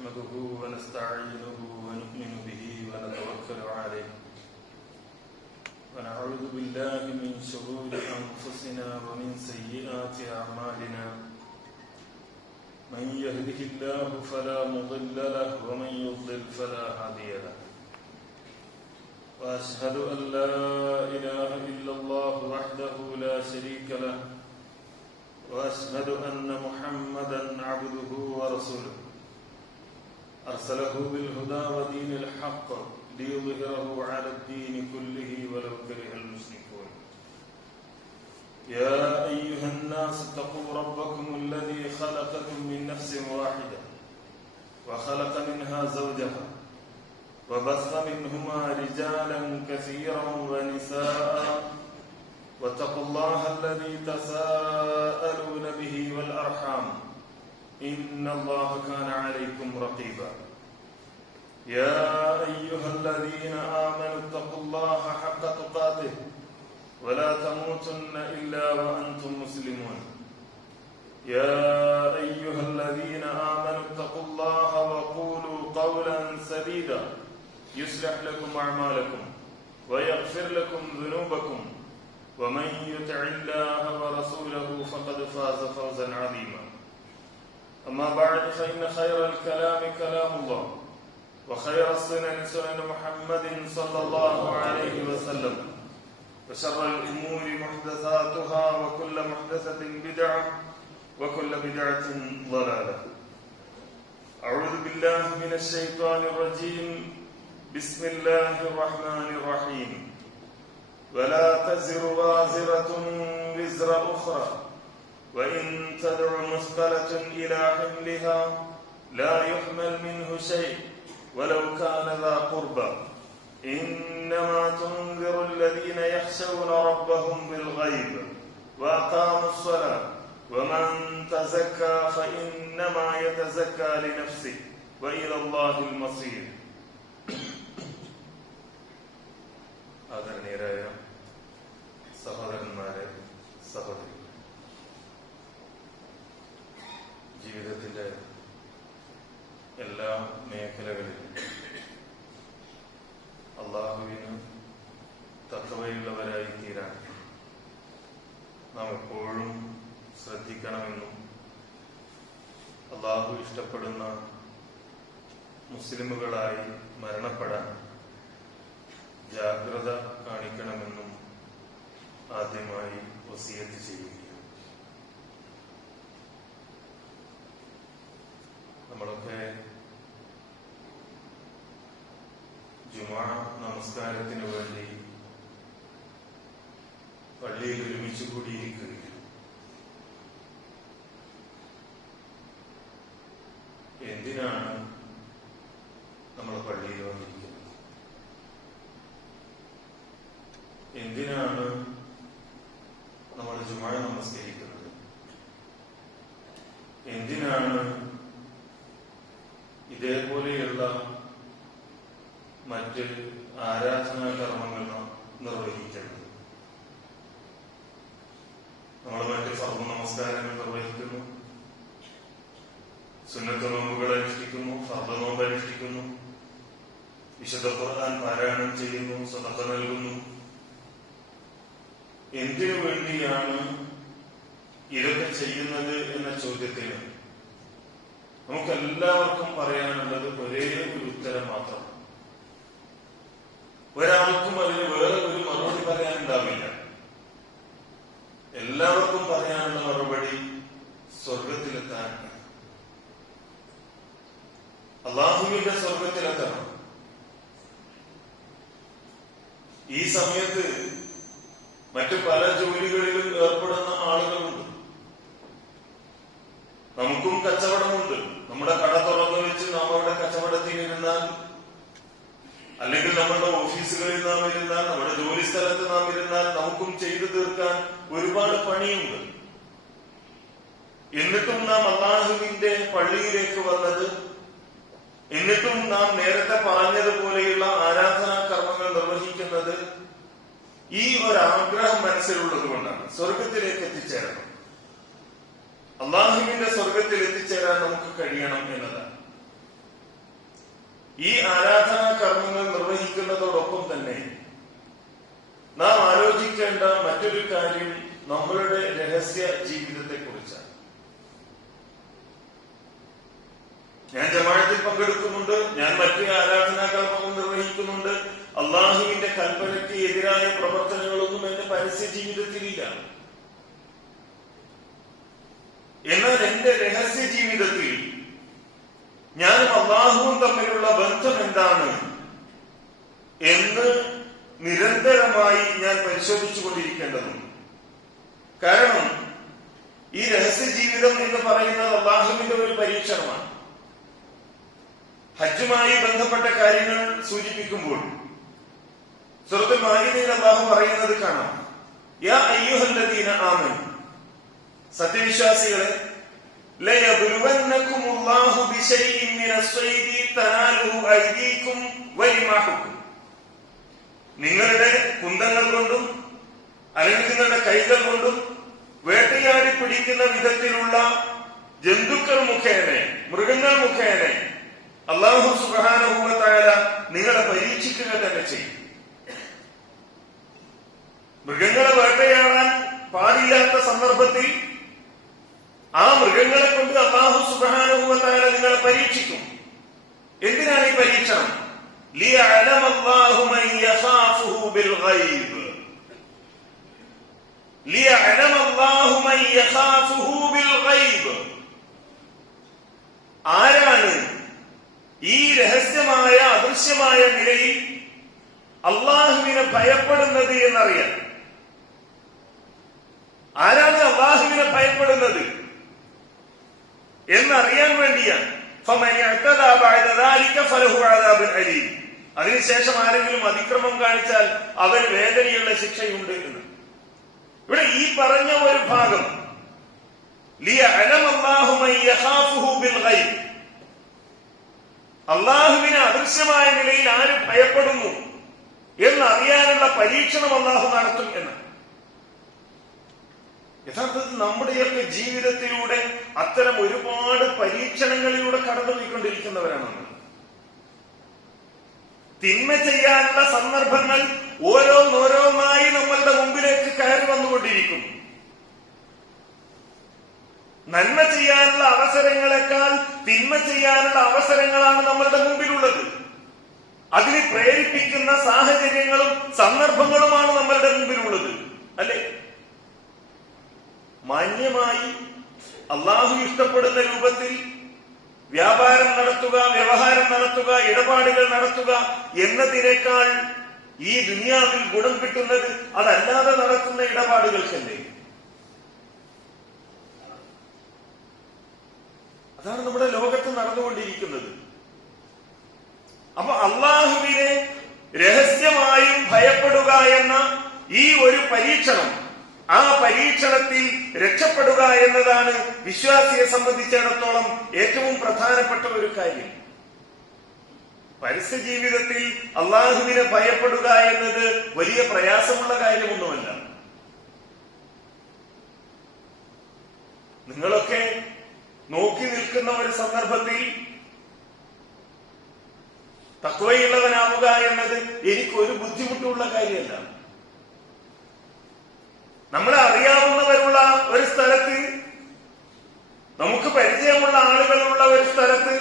نحمده ونستعينه ونؤمن به ونتوكل عليه ونعوذ بالله من شرور أنفسنا ومن سيئات أعمالنا من يهده الله فلا مضل له ومن يضلل فلا هادي له وأشهد أن لا إله إلا الله وحده لا شريك له وأشهد أن محمدا عبده ورسوله أرسله بالهدى ودين الحق ليظهره على الدين كله ولو كره المشركون يا أيها الناس اتقوا ربكم الذي خلقكم من نفس واحدة وخلق منها زوجها وبث منهما رجالا كثيرا ونساء واتقوا الله الذي تساءلون به والأرحام إن الله كان عليكم رقيبا يا أيها الذين آمنوا اتقوا الله حق تقاته ولا تموتن إلا وأنتم مسلمون يا أيها الذين آمنوا اتقوا الله وقولوا قولا سديدا يصلح لكم أعمالكم ويغفر لكم ذنوبكم ومن يطع الله ورسوله فقد فاز فوزا عظيما أما بعد فإن خير الكلام كلام الله وخير السنن سنن محمد صلى الله عليه وسلم وشر الأمور محدثاتها وكل محدثة بدعة وكل بدعة ضلالة أعوذ بالله من الشيطان الرجيم بسم الله الرحمن الرحيم ولا تزر وازرة وزر أخرى وإن تدع مثقلة إلى حملها لا يحمل منه شيء ولو كان ذا قربى إنما تنذر الذين يخشون ربهم بالغيب وأقاموا الصلاة ومن تزكى فإنما يتزكى لنفسه وإلى الله المصير. ആദരണീയരായ സഹോദരന്മാരെ, സഹോദരി, ജീവിതത്തിന്റെ എല്ലാ മേഖലകളിലും അള്ളാഹുവിന് തഖ്വയുള്ളവരായി തീരാൻ നാം എപ്പോഴും ശ്രദ്ധിക്കണമെന്നും അള്ളാഹു ഇഷ്ടപ്പെടുന്ന മുസ്ലിമുകളായി മരണപ്പെടാൻ ജാഗ്രത കാണിക്കണമെന്നും ആദ്യമായി വസിയത്ത് ചെയ്യുകയാണ്. നമ്മളൊക്കെ ജുമുഅ നമസ്കാരത്തിന് വേണ്ടി പള്ളിയിൽ ഒരുമിച്ച് കൂടിയിരിക്കുകയാണ്. എന്തിനാണ് നമ്മൾ പള്ളിയിൽ വന്നിരിക്കുന്നത്? എന്തിനാണ് നമ്മൾ ജുമുഅ നമസ്കരിക്കുന്നത്? എന്തിനാണ് ഇതേപോലെയുള്ള മറ്റ് ആരാധനാ കർമ്മങ്ങൾ നിർവഹിക്കുന്നത്? നമ്മൾ മറ്റ് ഫർദ് നമസ്കാരങ്ങൾ നിർവഹിക്കുന്നു, സുന്നത്ത് നോമ്പുകൾ അനുഷ്ഠിക്കുന്നു, ഫർദ് നോമ്പ് അനുഷ്ഠിക്കുന്നു, വിശുദ്ധ ഖുർആൻ പാരായണം ചെയ്യുന്നു, സദഖ നൽകുന്നു. എന്തിനു വേണ്ടിയാണ് ഇതൊക്കെ ചെയ്യുന്നത് എന്ന ചോദ്യത്തിന് നമുക്കെല്ലാവർക്കും പറയാനുള്ളത് ഒരേ ഒരു ഉത്തരം മാത്രം. ഒരാൾക്കും അതിന് വേറെ ഒരു മറുപടി പറയാനുണ്ടാവില്ല. എല്ലാവർക്കും പറയാനുള്ള മറുപടി സ്വർഗത്തിലെത്താൻ, അള്ളാഹുവിന്റെ സ്വർഗത്തിലെത്തണം. ഈ സമയത്ത് മറ്റു പല ജോലികളിലും ഏർപ്പെടുന്ന ആളുകളുണ്ട്. നമുക്കും കച്ചവടമുണ്ട്. നമ്മുടെ കട തുറന്നു വെച്ച് നാം അവിടെ കച്ചവടത്തിനിരുന്നാൽ, അല്ലെങ്കിൽ നമ്മളുടെ ഓഫീസുകളിൽ നാം ഇരുന്നാൽ, നമ്മുടെ ജോലി സ്ഥലത്ത് നാം ഇരുന്നാൽ നമുക്കും ചെയ്തു തീർക്കാൻ ഒരുപാട് പണിയുണ്ട്. എന്നിട്ടും നാം അല്ലാഹുവിന്റെ പള്ളിയിലേക്ക് വന്നത്, എന്നിട്ടും നാം നേരത്തെ പറഞ്ഞതുപോലെയുള്ള ആരാധനാ കർമ്മങ്ങൾ നിർവഹിക്കുന്നത് ഈ ഒരാഗ്രഹം മനസ്സിലുള്ളത് കൊണ്ടാണ്. സ്വർഗത്തിലേക്ക് എത്തിച്ചേരണം, അള്ളാഹുവിന്റെ സ്വർഗത്തിൽ എത്തിച്ചേരാൻ നമുക്ക് കഴിയണം എന്നതാണ്. ഈ ആരാധനാ കർമ്മങ്ങൾ നിർവഹിക്കുന്നതോടൊപ്പം തന്നെ നാം ആലോചിക്കേണ്ട മറ്റൊരു കാര്യം നമ്മളുടെ രഹസ്യ ജീവിതത്തെ കുറിച്ചാണ്. ഞാൻ ജമാഅത്തിൽ പങ്കെടുക്കുന്നുണ്ട്, ഞാൻ മറ്റ് ആരാധനാ കർമ്മങ്ങൾ നിർവഹിക്കുന്നുണ്ട്, അള്ളാഹുവിന്റെ കൽപ്പനയ്ക്ക് എതിരായ പ്രവർത്തനങ്ങളൊന്നും എന്റെ പരസ്യ ജീവിതത്തിലില്ല. എന്നാൽ എന്റെ രഹസ്യ ജീവിതത്തിൽ ഞാനും അള്ളാഹുവും തമ്മിലുള്ള ബന്ധം എന്താണ് എന്ന് നിരന്തരമായി ഞാൻ പരിശോധിച്ചുകൊണ്ടിരിക്കേണ്ടതുണ്ട്. കാരണം ഈ രഹസ്യ ജീവിതം എന്ന് പറയുന്നത് അള്ളാഹുവിന്റെ ഒരു പരീക്ഷണമാണ്. ഹജ്ജുമായി ബന്ധപ്പെട്ട കാര്യങ്ങൾ സൂചിപ്പിക്കുമ്പോൾ സൂറത്തുൽ മാഇദയിൽ അല്ലാഹു പറയുന്നത് കാണാം, യാ അയ്യുഹല്ലദീന ആമനൂ, സത്യവിശ്വാസികളെ, ലയബ്ലുവന്നകുമുല്ലാഹു ബിശൈഇൻ മിനസ്സൈദി തനാലുഹു ഐദീകും വരിമാഹുക്കും. നിങ്ങളുടെ കുന്തങ്ങൾ കൊണ്ടും അല്ലെങ്കിൽ നിങ്ങളുടെ കൈകൾ കൊണ്ടും വേട്ടയാടി പിടിക്കുന്ന വിധത്തിലുള്ള ജന്തുക്കൾ മുഖേന, മൃഗങ്ങൾ മുഖേന അല്ലാഹു സുബ്ഹാനഹു വ തആല നിങ്ങളെ പരീക്ഷിക്കുക തന്നെ ചെയ്യും. മൃഗങ്ങളെ വേട്ടയാടാൻ പാടില്ലാത്ത സന്ദർഭത്തിൽ ആ മൃഗങ്ങളെ കൊണ്ട് അല്ലാഹു സുബ്ഹാനഹു വ തആല നിങ്ങളെ പരീക്ഷിക്കും. എന്തിനാണ് ഈ പരീക്ഷണം? ലിയഅലമ അല്ലാഹു മൻ യഖാഫുഹു ബിൽ ഗൈബ്. ലിയഅലമ അല്ലാഹു മൻ യഖാഫുഹു ബിൽ ഗൈബ്. ആരാണ് ഈ രഹസ്യമായ അദൃശ്യമായ നിലയിൽ അള്ളാഹുവിനെ ഭയപ്പെടുന്നത് എന്നറിയാൻ. ആരാണ് അള്ളാഹുവിനെ ഭയപ്പെടുന്നത് എന്നറിയാൻ വേണ്ടിയാണ്. അതിനുശേഷം ആരെങ്കിലും അതിക്രമം കാണിച്ചാൽ അവന് വേദനയുള്ള ശിക്ഷയുണ്ട് എന്ന്. ഇവിടെ ഈ പറഞ്ഞ ഒരു ഭാഗം അള്ളാഹുവിനെ അദൃശ്യമായ നിലയിൽ ആര് ഭയപ്പെടുന്നു എന്നറിയാനുള്ള പരീക്ഷണം അള്ളാഹു നടത്തും എന്ന്. യഥാർത്ഥത്തിൽ നമ്മുടെയൊക്കെ ജീവിതത്തിലൂടെ അത്തരം ഒരുപാട് പരീക്ഷണങ്ങളിലൂടെ കടന്നുപോയിക്കൊണ്ടിരിക്കുന്നവരാണ് നമ്മൾ. തിന്മ ചെയ്യാനുള്ള സന്ദർഭങ്ങൾ ഓരോന്നോരോന്നായി നമ്മളുടെ മുമ്പിലേക്ക് കയറി വന്നുകൊണ്ടിരിക്കുന്നു. നന്മ ചെയ്യാനുള്ള അവസരങ്ങളെക്കാൾ തിന്മ ചെയ്യാനുള്ള അവസരങ്ങളാണ് നമ്മളുടെ മുമ്പിലുള്ളത്. അതിന് പ്രേരിപ്പിക്കുന്ന സാഹചര്യങ്ങളും സന്ദർഭങ്ങളുമാണ് നമ്മളുടെ മുമ്പിലുള്ളത്, അല്ലെ? മാന്യമായി അള്ളാഹു ഇഷ്ടപ്പെടുന്ന രൂപത്തിൽ വ്യാപാരം നടത്തുക, വ്യവഹാരം നടത്തുക, ഇടപാടുകൾ നടത്തുക എന്നതിനേക്കാൾ ഈ ദുനിയാവിൽ ഗുണം കിട്ടുന്നത് അതല്ലാതെ നടത്തുന്ന ഇടപാടുകൾക്കല്ലേ? അതാണ് നമ്മുടെ ലോകത്ത് നടന്നുകൊണ്ടിരിക്കുന്നത്. അപ്പൊ അള്ളാഹുവിനെ രഹസ്യമായും ഭയപ്പെടുക എന്ന ഈ ഒരു പരീക്ഷണം, ആ പരീക്ഷണത്തിൽ രക്ഷപ്പെടുക എന്നതാണ് വിശ്വാസിയെ സംബന്ധിച്ചിടത്തോളം ഏറ്റവും പ്രധാനപ്പെട്ട ഒരു കാര്യം. പരസ്യ ജീവിതത്തിൽ അള്ളാഹുവിനെ ഭയപ്പെടുക എന്നത് വലിയ പ്രയാസമുള്ള കാര്യമൊന്നുമല്ല. നിങ്ങളൊക്കെ നോക്കി നിൽക്കുന്ന ഒരു സന്ദർഭത്തിൽ തഖ്വയുള്ളവനാവുക എന്നത് എനിക്കൊരു ബുദ്ധിമുട്ടുള്ള കാര്യമല്ല. നമ്മളെ അറിയാവുന്നവരുള്ള ഒരു സ്ഥലത്ത്, നമുക്ക് പരിചയമുള്ള ആളുകളുള്ള ഒരു സ്ഥലത്ത്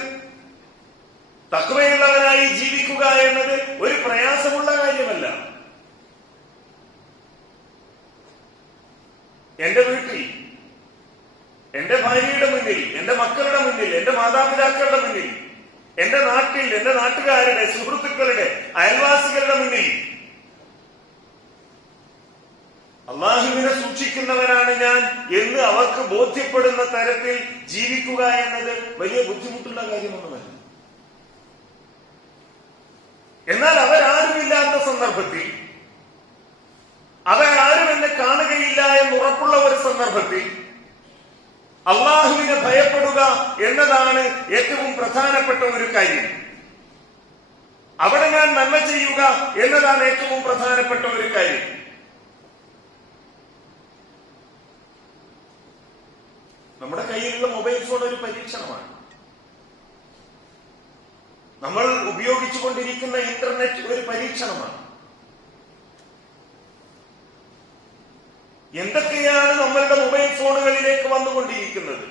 തഖ്വയുള്ളവനായി ജീവിക്കുക എന്നത് ഒരു പ്രയാസമുള്ള കാര്യമല്ല. എന്റെ വീട്ടിൽ, എന്റെ ഭാര്യയുടെ മുന്നിൽ, എന്റെ മക്കളുടെ മുന്നിൽ, എന്റെ മാതാപിതാക്കളുടെ മുന്നിൽ, എന്റെ നാട്ടിൽ, എന്റെ നാട്ടുകാരുടെ, സുഹൃത്തുക്കളുടെ, അയൽവാസികളുടെ മുന്നിൽ അള്ളാഹുവിനെ സൂക്ഷിക്കുന്നവനാണ് ഞാൻ എന്ന് അവർക്ക് ബോധ്യപ്പെടുന്ന തരത്തിൽ ജീവിക്കുക എന്നത് വലിയ ബുദ്ധിമുട്ടുള്ള കാര്യമൊന്നുമല്ല. എന്നാൽ അവരാരുമില്ലാത്ത സന്ദർഭത്തിൽ, അവരാരും എന്നെ കാണുകയില്ല എന്നുറപ്പുള്ള ഒരു സന്ദർഭത്തിൽ അള്ളാഹുവിനെ ഭയപ്പെടുക എന്നതാണ് ഏറ്റവും പ്രധാനപ്പെട്ട ഒരു കാര്യം. അവിടെ ഞാൻ നന്മ ചെയ്യുക എന്നതാണ് ഏറ്റവും പ്രധാനപ്പെട്ട ഒരു കാര്യം. നമ്മുടെ കയ്യിലുള്ള മൊബൈൽ ഫോൺ ഒരു പരീക്ഷണമാണ്. നമ്മൾ ഉപയോഗിച്ചുകൊണ്ടിരിക്കുന്ന ഇന്റർനെറ്റ് ഒരു പരീക്ഷണമാണ്. എന്തൊക്കെയാണ് നമ്മളുടെ മൊബൈൽ ഫോണുകളിലേക്ക് വന്നുകൊണ്ടിരിക്കുന്നത്?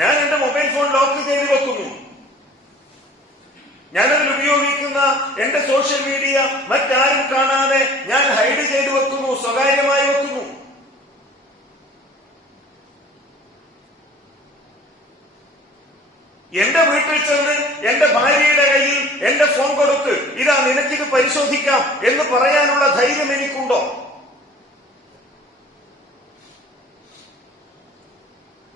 ഞാൻ എന്റെ മൊബൈൽ ഫോൺ ലോക്ക് ചെയ്ത് വെക്കുന്നു. ഞാനതിൽ ഉപയോഗിക്കുന്ന എന്റെ സോഷ്യൽ മീഡിയ മറ്റാരും കാണാതെ ഞാൻ ഹൈഡ് ചെയ്തു വെക്കുന്നു, സ്വകാര്യമായി വെക്കുന്നു. എന്റെ വീട്ടിൽ ചെന്ന് എന്റെ ഭാര്യയുടെ കയ്യിൽ എന്റെ ഫോൺ കൊടുത്ത് ഇതാ നിനക്കിത് പരിശോധിക്കാം എന്ന് പറയാനുള്ള ധൈര്യം എനിക്കുണ്ടോ?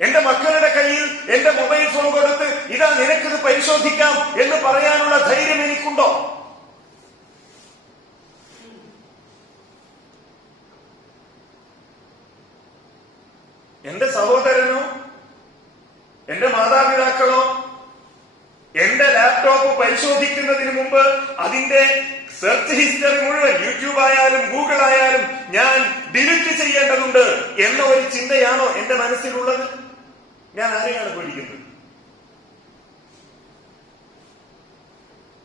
എന്റെ മക്കളുടെ കയ്യിൽ എന്റെ മൊബൈൽ ഫോൺ കൊടുത്ത് ഇതാ നിനക്കിത് പരിശോധിക്കാം എന്ന് പറയാനുള്ള ധൈര്യം എനിക്കുണ്ടോ? എന്റെ സഹോദരനോ എന്റെ മാതാപിതാക്കളോ എന്റെ ലാപ്ടോപ്പ് പരിശോധിക്കുന്നതിന് മുമ്പ് അതിന്റെ സെർച്ച് ഹിസ്റ്ററി മുഴുവൻ യൂട്യൂബ് ആയാലും ഗൂഗിൾ ആയാലും ഞാൻ ഡിലീറ്റ് ചെയ്യേണ്ടതുണ്ട് എന്ന ഒരു ചിന്തയാണോ എന്റെ മനസ്സിലുള്ളത്? ഞാൻ ആരെയാണ് പേടിക്കുന്നത്?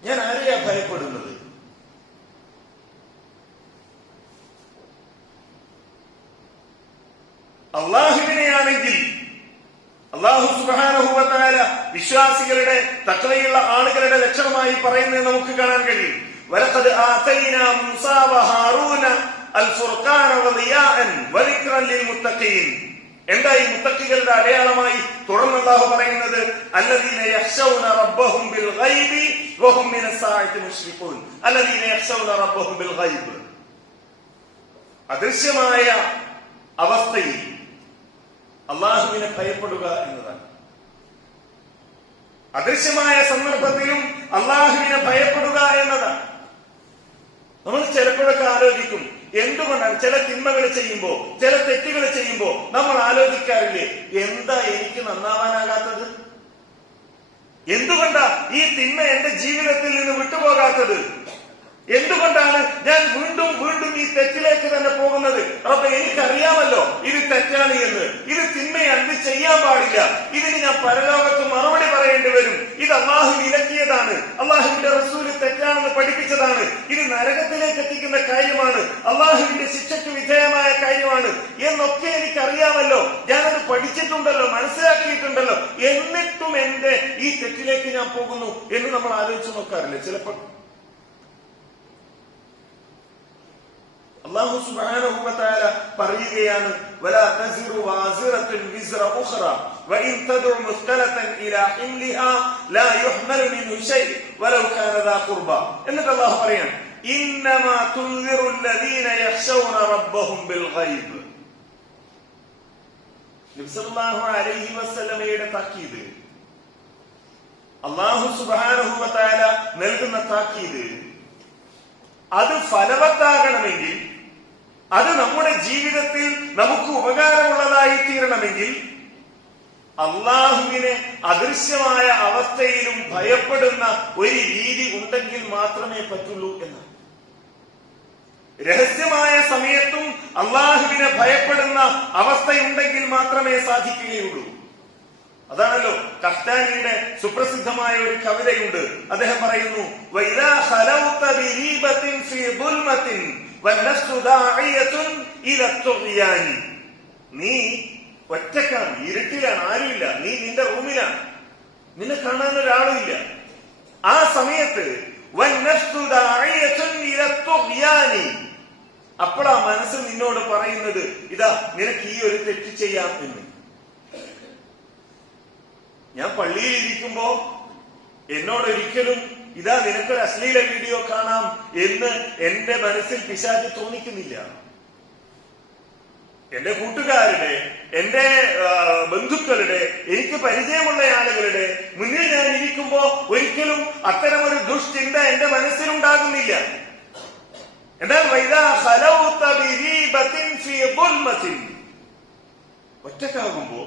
ഞാൻ ആരെയാ ഭയപ്പെടുന്നത്? അള്ളാഹുവിനെയാണെങ്കിൽ അള്ളാഹു സുബ്ഹാനഹു വ തആല വിശ്വാസികളുടെ തഖ്വയുള്ള ആളുകളുടെ ലക്ഷണമായി പറയുന്നത് നമുക്ക് കാണാൻ കഴിയും. വലഖദ് ആതൈനാ മൂസാ വ ഹാറൂന അൽ ഫുർഖാന വ ദിയാഅൻ വ ദിക്റൻ ലിൽ മുത്തഖീൻ. എന്താ ഈ മുത്തഖികളുടെ അടയാളമായി തുടർന്ന് അല്ലാഹു പറയുന്നത്? അല്ലദീന യഖ്ശൗന റബ്ബഹും ബിൽ ഗൈബി വഹും മിനസ് സാഅത്തി മുശ്രിഖൂൻ. അല്ലദീന യഖ്ശൗന റബ്ബഹും ബിൽ ഗൈബ്. അദൃശ്യമായ അവസ്ഥയിൽ അള്ളാഹുവിനെ ഭയപ്പെടുക എന്നതാണ്. അദൃശ്യമായ സന്ദർഭത്തിലും അള്ളാഹുവിനെ ഭയപ്പെടുക എന്നതാണ്. നമ്മൾ ചിലപ്പോഴൊക്കെ ആലോചിക്കും, എന്തുകൊണ്ടാണ് ചില തിന്മകൾ ചെയ്യുമ്പോ, ചില തെറ്റുകൾ ചെയ്യുമ്പോ നമ്മൾ ആലോചിക്കാറില്ലേ, എന്താ എനിക്ക് നന്നാവാനാകാത്തത്? എന്തുകൊണ്ടാ ഈ തിന്മ എന്റെ ജീവിതത്തിൽ നിന്ന് വിട്ടുപോകാത്തത്? എന്തുകൊണ്ടാണ് ഞാൻ വീണ്ടും വീണ്ടും ഈ തെറ്റിലേക്ക് തന്നെ പോകുന്നത്? റബ്ബേ, എനിക്കറിയാമല്ലോ ഇത് തെറ്റാണ് എന്ന്, ഇത് തിന്മയാണ്, ഇത് ചെയ്യാൻ പാടില്ല, ഇതിന് ഞാൻ പരലോകത്ത് മറുപടി പറയേണ്ടി വരും, ഇത് അള്ളാഹു വിലക്കിയതാണ്, അള്ളാഹുവിന്റെ റസൂല് തെറ്റാണെന്ന് പഠിപ്പിച്ചതാണ്, ഇത് നരകത്തിലേക്ക് എത്തിക്കുന്ന കാര്യമാണ്, അള്ളാഹുവിന്റെ ശിക്ഷയ്ക്ക് വിധേയമായ കാര്യമാണ് എന്നൊക്കെ എനിക്കറിയാമല്ലോ, ഞാനത് പഠിച്ചിട്ടുണ്ടല്ലോ, മനസ്സിലാക്കിയിട്ടുണ്ടല്ലോ, എന്നിട്ടും എന്റെ ഈ തെറ്റിലേക്ക് ഞാൻ പോകുന്നു എന്ന് നമ്മൾ ആലോചിച്ച് നോക്കാറില്ലേ? ചിലപ്പോൾ അല്ലാഹു സുബ്ഹാനഹു വ തആല പറയുകയാണ്, വലാ തസിറു വാസിറത്തുൻ വിസ്റ ഉഖ്റ വഇൻ തദഉ മുസ്കലതൻ ഇലാ ഹിംലിഹാ ലാ യുഹ്മലു മിൻഹു ശൈ വലൗ കാന ദാ ഖുർബ. എന്നിട്ട് അല്ലാഹു പറയാണ്, ഇന്നമാ തുൻസിറു അല്ലദീന യഖ്ശൗന റബ്ബഹും ബിൽ ഗൈബ്. നബി സല്ലല്ലാഹു അലൈഹി വസല്ലമയുടെ താക്കീത്, അല്ലാഹു സുബ്ഹാനഹു വ തആല നൽകുന്ന താക്കീത്, അത് ഫലവത്താകണമെങ്കിൽ, അത് നമ്മുടെ ജീവിതത്തിൽ നമുക്ക് ഉപകാരമുള്ളതായി തീരണമെങ്കിൽ അള്ളാഹുവിനെ അദൃശ്യമായ അവസ്ഥയിലും ഭയപ്പെടുന്ന ഒരു രീതി ഉണ്ടെങ്കിൽ മാത്രമേ പറ്റുള്ളൂ എന്നാണ്. രഹസ്യമായ സമയത്തും അള്ളാഹുവിനെ ഭയപ്പെടുന്ന അവസ്ഥയുണ്ടെങ്കിൽ മാത്രമേ സാധിക്കുകയുള്ളൂ. അതാണല്ലോ കഹ്താനിയുടെ സുപ്രസിദ്ധമായ ഒരു കവിതയുണ്ട്. അദ്ദേഹം പറയുന്നു, വഇദാ ഖലൗത ബിരീബത്തിൻ ഫീ ദുൽമത്തിൻ വന്നഫ്സു ദാഇയത്തുൻ ഇലാ തുഗ്യാൻ. നീ ഒറ്റക്കാണ്, ഇരുട്ടിലാണ്, ആരുമില്ല, നീ നിന്റെ റൂമിലാണ്, നിന്നെ കാണാൻ ഒരാളുമില്ല. ആ സമയത്ത് വന്നഫ്സു ദാഇയത്തുൻ ഇലാ തുഗ്യാൻ, അപ്പോഴാ മനസ്സ് നിന്നോട് പറയുന്നത്, ഇതാ നിനക്ക് ഈ ഒരു തെറ്റ് ചെയ്യാം എന്ന്. ഞാൻ പള്ളിയിൽ ഇരിക്കുമ്പോ എന്നോട് ഒരിക്കലും ഇതാ നിനക്കൊരു അശ്ലീല വീഡിയോ കാണാം എന്ന് എന്റെ മനസ്സിൽ പിശാച് തോന്നിക്കുന്നില്ല. എന്റെ കൂട്ടുകാരുടെ, എന്റെ ബന്ധുക്കളുടെ, എനിക്ക് പരിചയമുള്ള ആളുകളുടെ മുന്നിൽ ഞാൻ ഇരിക്കുമ്പോ ഒരിക്കലും അത്തരമൊരു ദുഷ്ചിന്ത എന്റെ മനസ്സിലുണ്ടാകുന്നില്ല. എന്നാൽ വൈദാ ഖലൗത ബിരീബത്തിൻ ഫീ ദുൽമത്തിൻ, ഒറ്റക്കാകുമ്പോ,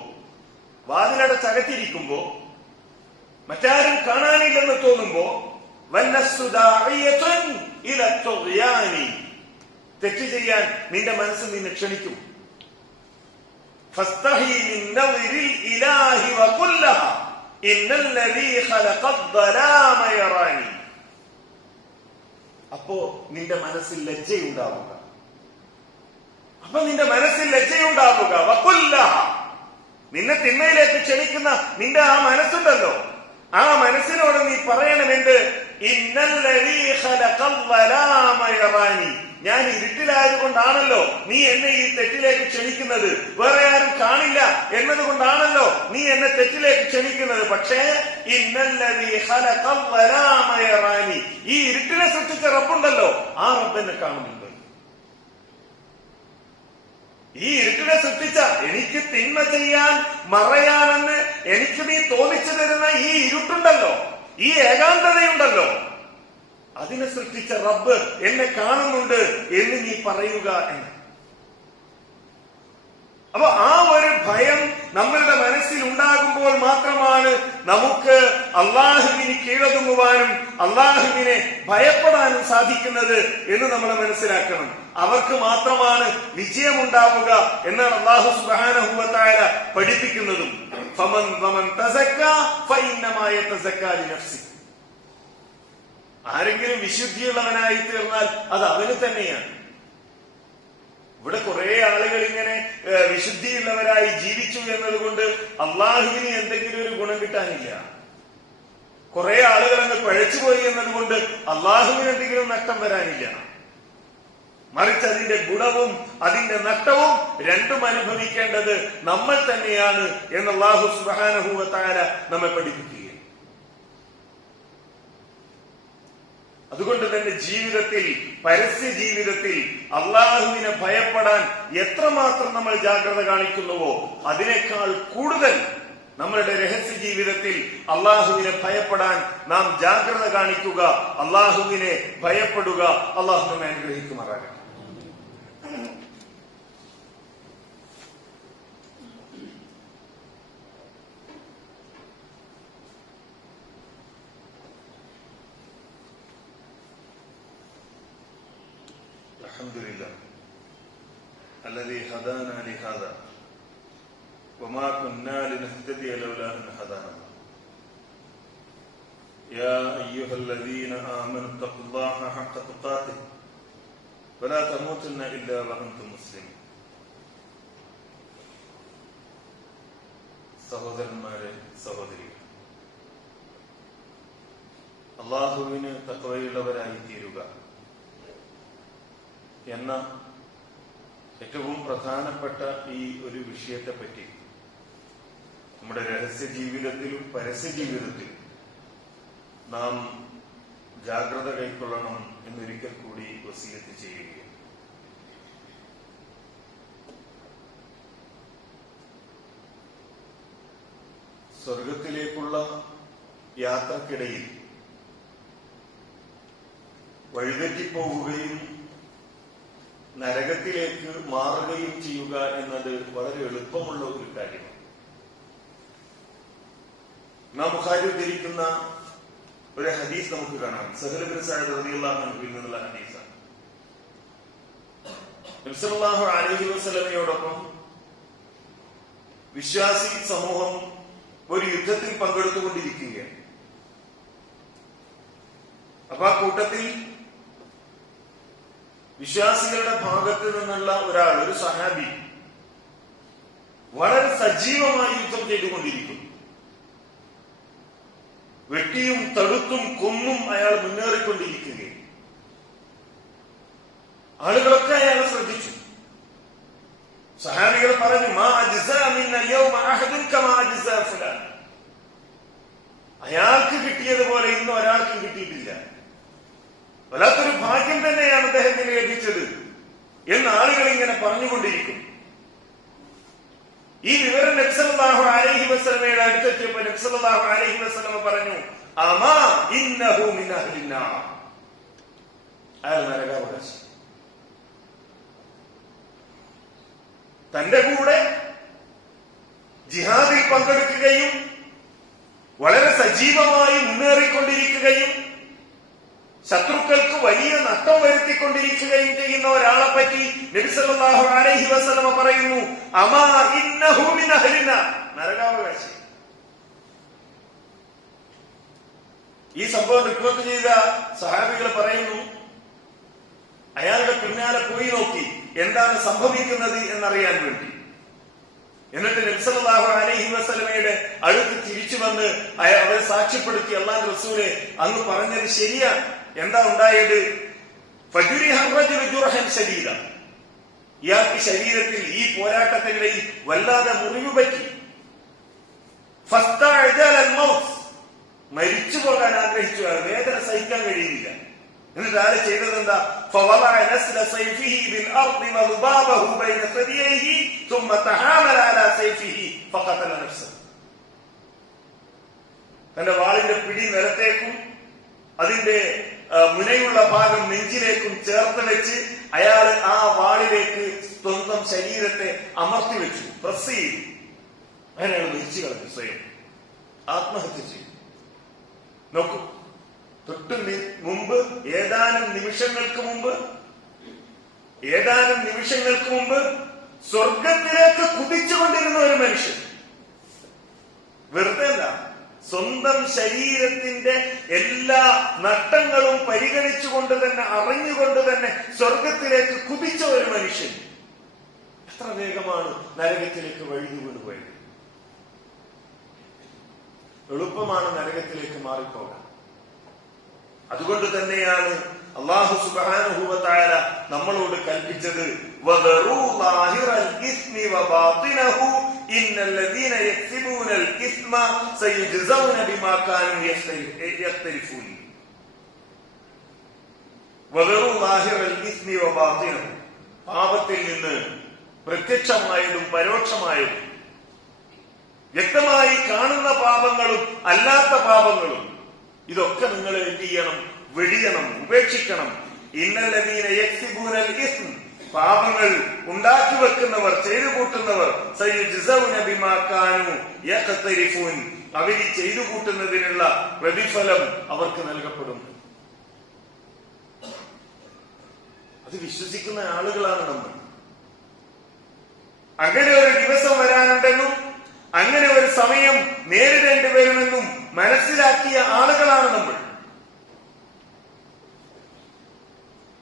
വാതിലടച്ചകത്തിരിക്കുമ്പോ, മറ്റാരും കാണാനില്ലെന്ന് തോന്നുമ്പോ, വന്നഫ്സു ദാഇയത്തുൻ ഇലാ തുഗ്യാനി, തെറ്റ് ചെയ്യാൻ നിന്റെ മനസ്സ് നിന്നെ ക്ഷണിക്കും. ഫസ്തഹി മിൻ നളിരിൽ ഇലാഹി വഖുൽ ലഹാ ഇന്നല്ലദീ ഖലഖദ്ദലാമ യറാനി. അപ്പോ നിന്റെ മനസ്സിൽ ലജ്ജയുണ്ടാവുക. വഖുല്ലഹ, നിന്നെ തിന്മയിലേക്ക് ക്ഷണിക്കുന്ന നിന്റെ ആ മനസ്സുണ്ടല്ലോ, ആ മനസ്സിനോട് നീ പറയണമെന്ത്? ഇന്നല്ലദീ ഖലഖദ്ദലാമ യറാനി, ഞാൻ ഇരുട്ടിലായതുകൊണ്ടാണല്ലോ നീ എന്നെ ഈ തെറ്റിലേക്ക് ക്ഷണിക്കുന്നത്, വേറെ ആരും കാണില്ല എന്നതുകൊണ്ടാണല്ലോ നീ എന്നെ തെറ്റിലേക്ക് ക്ഷണിക്കുന്നത്. പക്ഷേ ഇന്നല്ലദീ ഖലഖദ്ദലാമ യറാനി, ഈ ഇരുട്ടിനെ സൃഷ്ടിച്ച റബ്ബുണ്ടല്ലോ, ആ റബ്ബ് എന്നെ കാണുന്നുണ്ട്. ഈ ഇരുട്ടിനെ സൃഷ്ടിച്ച, എനിക്ക് തിന്മ ചെയ്യാൻ മറയാണെന്ന് എനിക്ക് നീ തോന്നിച്ചു തരുന്ന ഈ ഇരുട്ടുണ്ടല്ലോ, ഈ ഏകാന്തതയുണ്ടല്ലോ, അതിനെ സൃഷ്ടിച്ച റബ്ബ് എന്നെ കാണുന്നുണ്ട് എന്ന് നീ പറയുക എന്ന്. അപ്പൊ ആ ഒരു ഭയം നമ്മളുടെ മനസ്സിൽ ഉണ്ടാകുമ്പോൾ മാത്രമാണ് നമുക്ക് അള്ളാഹുവിന് കീഴടങ്ങുവാനും അള്ളാഹുവിനെ ഭയപ്പെടാനും സാധിക്കുന്നത് എന്ന് നമ്മൾ മനസ്സിലാക്കണം. അവർക്ക് മാത്രമാണ് വിജയമുണ്ടാവുക എന്നാണ് അല്ലാഹു സുബ്ഹാനഹു വ തആല പഠിപ്പിക്കുന്നതും. ഫമൻ തസക്ക ഫഇന്നമാ യതസക്ക ലിനഫ്സി. ആരെങ്കിലും വിശുദ്ധിയുള്ളവനായി തീർന്നാൽ അത് അവന് തന്നെയാണ്. ഇവിടെ കുറെ ആളുകൾ ഇങ്ങനെ വിശുദ്ധിയുള്ളവരായി ജീവിച്ചു എന്നതുകൊണ്ട് അള്ളാഹുവിന് എന്തെങ്കിലും ഒരു ഗുണം കിട്ടാനില്ല. കുറെ ആളുകൾ അങ്ങ് പഴച്ചുപോയി എന്നതുകൊണ്ട് അള്ളാഹുവിന് എന്തെങ്കിലും നഷ്ടം വരാനില്ല. മറിച്ച് അതിന്റെ ഗുണവും അതിന്റെ നഷ്ടവും രണ്ടും അനുഭവിക്കേണ്ടത് നമ്മൾ തന്നെയാണ് എന്ന് അല്ലാഹു സുബ്ഹാനഹു വ തആല നമ്മെ പഠിപ്പിക്കുക. അതുകൊണ്ട് തന്നെ ജീവിതത്തിൽ, പരസ്യ ജീവിതത്തിൽ അള്ളാഹുവിനെ ഭയപ്പെടാൻ എത്രമാത്രം നമ്മൾ ജാഗ്രത കാണിക്കുന്നുവോ അതിനേക്കാൾ കൂടുതൽ നമ്മളുടെ രഹസ്യ ജീവിതത്തിൽ അള്ളാഹുവിനെ ഭയപ്പെടാൻ നാം ജാഗ്രത കാണിക്കുക, അള്ളാഹുവിനെ ഭയപ്പെടുക. അള്ളാഹു നമ്മെ അനുഗ്രഹിക്കുമാറാകട്ടെ. അൽഹംദുലില്ലാഹ് الذي هدانا لهذا وما كنا لنهتدي لولا أن هدانا الله. يا أيها الذين آمنوا اتقوا الله حق تقاته ولا تموتن إلا وأنتم مسلمون. സഹോദരന്മാരെ, സഹോദരികൾ, അള്ളാഹുവിന് തഖ്വയുള്ളവരായി തീരുക എന്ന ഏറ്റവും പ്രധാനപ്പെട്ട ഈ ഒരു വിഷയത്തെപ്പറ്റി നമ്മുടെ രഹസ്യ ജീവിതത്തിലും പരസ്യ ജീവിതത്തിലും നാം ജാഗ്രത കൈക്കൊള്ളണം എന്നൊരിക്കൽ കൂടി വസിയത്ത് ചെയ്യുകയാണ്. സ്വർഗത്തിലേക്കുള്ള യാത്രക്കിടയിൽ വഴിതെറ്റിപ്പോവുകയും നരകത്തിലേക്ക് മാറുകയും ചെയ്യുക എന്നത് വളരെ എളുപ്പമുള്ള ഒരു കാര്യമാണ്. ഇമാം ബുഖാരി ഉദ്ധരിക്കുന്ന ഒരു ഹദീസ് നമുക്ക് കാണാം. സഹൽ ഇബ്നു സഅദ് റളിയല്ലാഹു അൻഹുവിൽ നിന്നുള്ള ഹദീസാണ്. നബി സല്ലല്ലാഹു അലൈഹി വസല്ലമയോടൊപ്പം വിശ്വാസി സമൂഹം ഒരു യുദ്ധത്തിൽ പങ്കെടുത്തുകൊണ്ടിരിക്കുകയാണ്. അപ്പൊ ആ കൂട്ടത്തിൽ വിശ്വാസികളുടെ ഭാഗത്ത് നിന്നുള്ള ഒരാൾ, ഒരു സഹാബി, വളരെ സജീവമായി യുദ്ധം ചെയ്തുകൊണ്ടിരിക്കുന്നു. വെട്ടിയും തടുത്തും കൊന്നും അയാൾ മുന്നേറിക്കൊണ്ടിരിക്കുകയും ആളുകളൊക്കെ അയാളെ ശ്രദ്ധിച്ചു. സഹാബികൾ പറഞ്ഞു, മാ അജ്സാ മിന്നൽ യൗമ അഹദുൻ കമാ അജ്സാ ഫുലാൻ. അയാൾക്ക് കിട്ടിയതുപോലെ ഇന്ന് ഒരാൾക്കും കിട്ടിയിട്ടില്ല. വല്ലാത്തൊരു ഭാഗ്യം തന്നെയാണ് അദ്ദേഹത്തിന് ലഭിച്ചത് എന്ന് ആളുകൾ ഇങ്ങനെ പറഞ്ഞുകൊണ്ടിരിക്കും. ഈ വിവരം നബി സല്ലല്ലാഹു അലൈഹി വസല്ലമയുടെ അടുത്തെത്തിയപ്പോൾ നബി സല്ലല്ലാഹു അലൈഹി വസല്ലമ പറഞ്ഞു, അമാ ഇന്നഹു മിൻ അഹ്ലിന്നാർ. അയാൾ നരകാവകാശി. തന്റെ കൂടെ ജിഹാദിൽ പങ്കെടുക്കുകയും വളരെ സജീവമായി മുന്നേറിക്കൊണ്ടിരിക്കുകയും ശത്രുക്കൾക്ക് വലിയ നഷ്ടം വരുത്തിക്കൊണ്ടിരിക്കുകയും ചെയ്യുന്ന ഒരാളെ പറ്റി നബി സല്ലല്ലാഹു അലൈഹി വസല്ലമ പറയുന്നു, അമാ ഇന്നഹു മിൻ അഹ്ലിനാർ, നരകാവകാശി. ഈ സംഭവം റിപ്പോർട്ട് ചെയ്ത സഹാബികൾ പറയുന്നു, അയാളുടെ പിന്നാലെ പോയി നോക്കി എന്താണ് സംഭവിക്കുന്നത് എന്നറിയാൻ വേണ്ടി. എന്നിട്ട് നബി സല്ലല്ലാഹു അലൈഹി വസല്ലമയുടെ അടുത്ത് തിരിച്ചു വന്ന് അവരെ സാക്ഷ്യപ്പെടുത്തി, അല്ലാഹു റസൂലെ അങ്ങ് പറഞ്ഞത് ശരിയാണ്, എന്താ ഉണ്ടായത്? ഇയാൾക്ക് ശരീരത്തിൽ ഈ പോരാട്ടത്തിനിടയിൽ വല്ലാതെ മുറിവ് പറ്റി. മരിച്ചു പോകാൻ ആഗ്രഹിച്ചു, വേദന സഹിക്കാൻ കഴിയുന്നില്ല. എന്നിട്ട് ആര് ചെയ്തത് എന്താ? തന്റെ വാളിന്റെ പിടി നിലത്തേക്കും അതിന്റെ മുനയുള്ള ഭാഗം നെഞ്ചിലേക്കും ചേർത്ത് വെച്ച് അയാൾ ആ വാളിലേക്ക് സ്വന്തം ശരീരത്തെ അമർത്തി വെച്ചു, പ്രസ് ചെയ്തു. അങ്ങനെയാണ് മരിച്ചു കളഞ്ഞു, സ്വയം ആത്മഹത്യ ചെയ്തു. നോക്കൂ, തൊട്ടു മുമ്പ് ഏതാനും നിമിഷങ്ങൾക്ക് മുമ്പ് സ്വർഗത്തിലേക്ക് കുതിച്ചുകൊണ്ടിരുന്ന ഒരു മനുഷ്യൻ, വെറുതെ അല്ല, സ്വന്തം ശരീരത്തിന്റെ എല്ലാ നഷ്ടങ്ങളും പരിഗണിച്ചുകൊണ്ട് തന്നെ, അറിഞ്ഞുകൊണ്ട് തന്നെ സ്വർഗത്തിലേക്ക് കുതിച്ച ഒരു മനുഷ്യൻ എത്ര വേഗമാണ് നരകത്തിലേക്ക് വഴുതി വീണുപോയത്. എളുപ്പമാണ് നരകത്തിലേക്ക് മാറിപ്പോകാൻ. അതുകൊണ്ട് തന്നെയാണ് അല്ലാഹു സുബ്ഹാനഹു വ തആല നമ്മളോട് കൽപ്പിച്ചത്, വദറൂ ളാഹിറൽ ഇസ്മി വബാതിനഹു ഇന്നല്ലദീന യക്സിബൂനൽ ഇസ്മ സയജ്സൗന ബിമാ കാനൂ യഖ്തരിഫൂൻ. വദറൂ ളാഹിറൽ ഇസ്മി വബാതിനഹു, പാപത്തിൽ നിന്ന് പ്രത്യക്ഷമായതും പരോക്ഷമായതും, വ്യക്തമായി കാണുന്ന പാപങ്ങളും അല്ലാത്ത പാപങ്ങളും, ഇതൊക്കെ നിങ്ങൾ എന്ത് ചെയ്യണം? വെടിയണം, ഉപേക്ഷിക്കണം. ഇന്നല്ലദീന യക്സിബൂനൽ ഇസ്മ, പാപങ്ങൾ ഉണ്ടാക്കി വെക്കുന്നവർ, ചെയ്തു കൂട്ടുന്നവർ, സയജ്സൗന ബിമാ കാനൂ യഖ്തരിഫൂൻ, അവർ ചെയ്തു കൂട്ടുന്നതിനുള്ള പ്രതിഫലം അവർക്ക് നൽകപ്പെടും. അത് വിശ്വസിക്കുന്ന ആളുകളാണ് നമ്മൾ. അങ്ങനെ ഒരു ദിവസം വരാനുണ്ടെന്നും അങ്ങനെ ഒരു സമയം നേരിടേണ്ടി വരുമെന്നും മനസ്സിലാക്കിയ ആളുകളാണ് നമ്മൾ.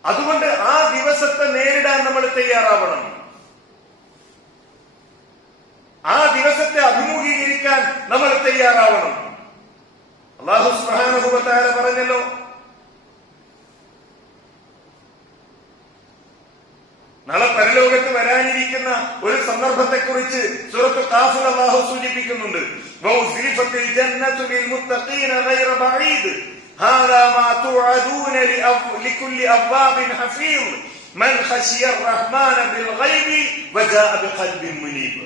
അതുകൊണ്ട് ആ ദിവസത്തെ നേരിടാൻ നമ്മൾ തയ്യാറാവണം. ആ ദിവസത്തെ അഭിമുഖീകരിക്കാൻ നമ്മൾ തയ്യാറാവണം. അല്ലാഹു സുബ്ഹാനഹു വ തആല പറഞ്ഞല്ലോ, നാളെ പരലോകത്ത് വരാനിരിക്കുന്ന ഒരു സന്ദർഭത്തെക്കുറിച്ച് സൂറത്ത് ഖാഫിൽ അല്ലാഹു സൂചിപ്പിക്കുന്നുണ്ട്. വൗസിഫത്തിൽ ജന്നത്തു ലിൽ മുത്തഖീന ഗൈറ ബഈദ് ഹാദാ മാ തുഅദൂന ലികുല്ലി അവ്വാബിൻ ഹഫീദ് മൻ ഖശിയ അർറഹ്മാന ബിൽ ഗൈബി വജാഅ ബിഖൽബിൻ മുനീബ്.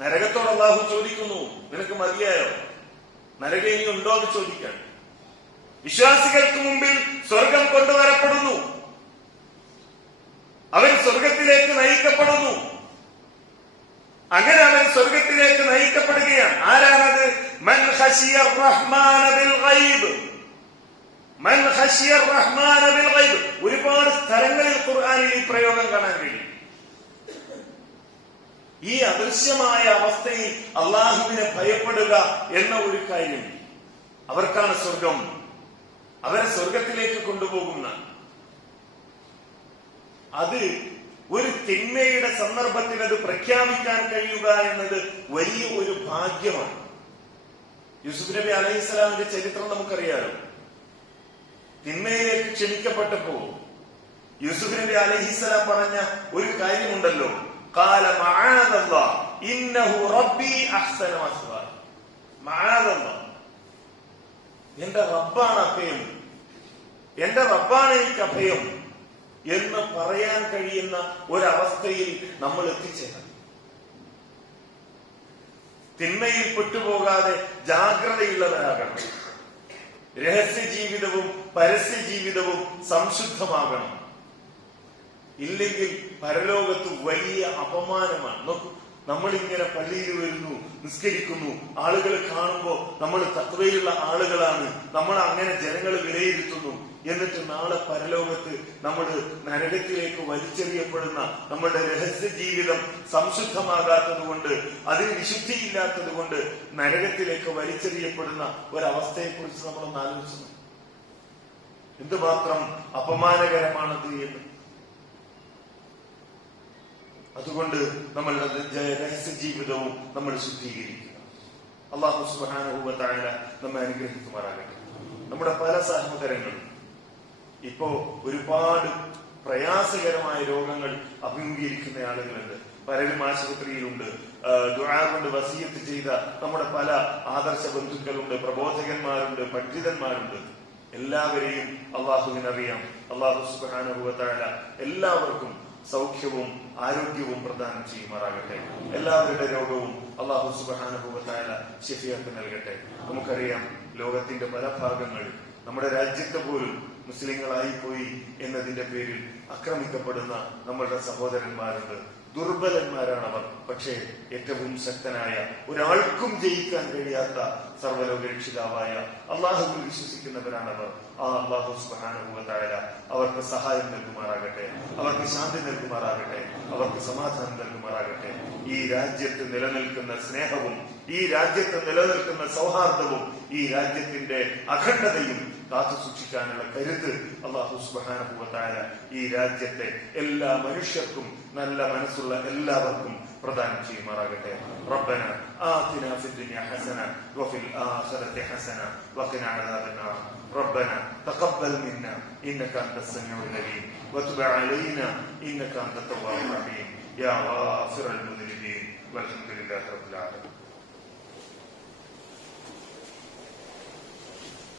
നരകത്തോട് അല്ലാഹു ചോദിക്കുന്നു, നിനക്ക് മതിയായോ? നരകം ഇനി ഉണ്ടോ എന്ന് ചോദിക്കാൻ. വിശ്വാസികൾക്ക് മുമ്പിൽ സ്വർഗം കൊണ്ടുവരപ്പെടുന്നു, അവൻ സ്വർഗത്തിലേക്ക് നയിക്കപ്പെടുന്നു. അങ്ങനെ അവൻ സ്വർഗത്തിലേക്ക് നയിക്കപ്പെടുകയാണ്. ആരാണത്? മൻ ഖശിയ അർറഹ്മാന ബിൽ ഗൈബ്. മൻ ഖശിയ അർറഹ്മാന ബിൽ ഗൈബ്. ഒരുപാട് സ്ഥലങ്ങളിൽ ഖുർആനിൽ ഈ പ്രയോഗം കാണാൻ കഴിയും. ഈ അദൃശ്യമായ അവസ്ഥയിൽ അള്ളാഹുവിനെ ഭയപ്പെടുക എന്ന ഒരു കാര്യം, അവർക്കാണ് സ്വർഗം. അവരെ സ്വർഗത്തിലേക്ക് കൊണ്ടുപോകുന്ന അത് ഒരു തിന്മയുടെ സന്ദർഭത്തിൽ അത് പ്രഖ്യാപിക്കാൻ കഴിയുക എന്നത് വലിയ ഒരു ഭാഗ്യമാണ്. യൂസുഫ് നബി അലൈഹിസ്സലാമിന്റെ ചരിത്രം നമുക്കറിയാലോ. തിന്മയിലേക്ക് ക്ഷണിക്കപ്പെട്ടപ്പോ യൂസുഫ് നബി അലൈഹിസ്സലാം പറഞ്ഞ ഒരു കാര്യമുണ്ടല്ലോ, ഖാല മഅദല്ലാഹ് ഇന്നഹു റബ്ബി അഹ്സന മസ്വാ. മഅദല്ലാഹ്, എന്റെ റബ്ബാണ് അഭയം, എന്റെ റബ്ബാണ് എനിക്ക് അഭയം എന്ന് പറയാൻ കഴിയുന്ന ഒരവസ്ഥയിൽ നമ്മൾ എത്തിച്ചേരണം. തിന്മയിൽ പെട്ടുപോകാതെ ജാഗ്രതയുള്ളവരാകണം. രഹസ്യ ജീവിതവും പരസ്യ ജീവിതവും സംശുദ്ധമാകണം. ഇല്ലെങ്കിൽ പരലോകത്ത് വലിയ അപമാനമാണ്. നോക്കൂ, നമ്മൾ ഇങ്ങനെ പള്ളിയിൽ വരുന്നു, നിസ്കരിക്കുന്നു, ആളുകൾ കാണുമ്പോൾ നമ്മൾ തഖ്വയുള്ള ആളുകളാണ്, നമ്മൾ അങ്ങനെ ജനങ്ങൾ വിലയിരുത്തുന്നു. എന്നിട്ട് നാളെ പരലോകത്ത് നമ്മൾ നരകത്തിലേക്ക് വലിച്ചെറിയപ്പെടുന്ന, നമ്മുടെ രഹസ്യ ജീവിതം സംശുദ്ധമാകാത്തത് കൊണ്ട്, അതിന് വിശുദ്ധിയില്ലാത്തത് കൊണ്ട് നരകത്തിലേക്ക് വലിച്ചെറിയപ്പെടുന്ന ഒരവസ്ഥയെ കുറിച്ച് നമ്മളൊന്ന് ആലോചിച്ചു. എന്തുമാത്രം അപമാനകരമാണത് എന്ന്. അതുകൊണ്ട് നമ്മളുടെ രഹസ്യ ജീവിതവും നമ്മൾ ശുദ്ധീകരിക്കുക. അല്ലാഹു സുബ്ഹാനഹു വ തആല നമ്മെ അനുഗ്രഹിക്കുമാറാകട്ടെ. നമ്മുടെ പല സഹോദരങ്ങളും ഇപ്പോ ഒരുപാട് പ്രയാസകരമായ രോഗങ്ങൾ അഭിമുഖീകരിക്കുന്ന ആളുകളുണ്ട്. പലരും ആശുപത്രിയിലുണ്ട്. ദുആ കൊണ്ട് വസിയത്ത് ചെയ്ത നമ്മുടെ പല ആദർശ ബന്ധുക്കളുണ്ട്, പ്രബോധകന്മാരുണ്ട്, പണ്ഡിതന്മാരുണ്ട്. എല്ലാവരെയും അള്ളാഹുവിനറിയാം. അല്ലാഹു സുബ്ഹാനഹു വ തആല എല്ലാവർക്കും സൗഖ്യവും ആരോഗ്യവും പ്രദാനം ചെയ്യുമാറാകട്ടെ. എല്ലാവരുടെ രോഗവും അല്ലാഹു സുബ്ഹാനഹു വ തആല ശിഫയാക്കി നൽകട്ടെ. നമുക്കറിയാം, ലോകത്തിന്റെ പല ഭാഗങ്ങളിൽ, നമ്മുടെ രാജ്യത്ത് പോലും മുസ്ലിങ്ങളായി പോയി എന്നതിന്റെ പേരിൽ ആക്രമിക്കപ്പെടുന്ന നമ്മളുടെ സഹോദരന്മാരുണ്ട്. ദുർബലന്മാരാണവർ. പക്ഷേ ഏറ്റവും ശക്തനായ, ഒരാൾക്കും ജയിക്കാൻ കഴിയാത്ത സർവ്വലോക രക്ഷിതാവായ അള്ളാഹുവിൽ വിശ്വസിക്കുന്നവരാണവർ. ആ അല്ലാഹു സുബ്ഹാനഹു വ തആല അവർക്ക് സഹായം നൽകുമാറാകട്ടെ, അവർക്ക് ശാന്തി നൽകുമാറാകട്ടെ, അവർക്ക് സമാധാനം നൽകുമാറാകട്ടെ. ഈ രാജ്യത്ത് നിലനിൽക്കുന്ന സ്നേഹവും, ഈ രാജ്യത്ത് നിലനിൽക്കുന്ന സൗഹാർദ്ദവും, ഈ രാജ്യത്തിന്റെ അഖണ്ഡതയും കാത്തു സൂക്ഷിക്കാനുള്ള കരുത്ത് അല്ലാഹു സുബ്ഹാനഹു വ തആല ഈ രാജ്യത്തെ എല്ലാ മനുഷ്യർക്കും, നല്ല മനസ്സുള്ള എല്ലാവർക്കും പ്രദാനം ചെയ്യുമാറാകട്ടെ. റബ്ബന ആതിനാ ഫിദ്ദുനിയ ഹസന വഫിൽ ആഖിറതി ഹസന വഖിനാ അദാബന്നാർ. റബ്ബന തഖബ്ബൽ മിന്നാ ഇന്നക അൻതസ് സമീഉൽ അലീം വതുബ് അലൈനാ ഇന്നക അൻതത് തവ്വാബുർ റഹീം യാ ഗാഫിറൽ മുദ്നിബീൻ വൽഹംദുലില്ലാഹി റബ്ബിൽ ആലമീൻ.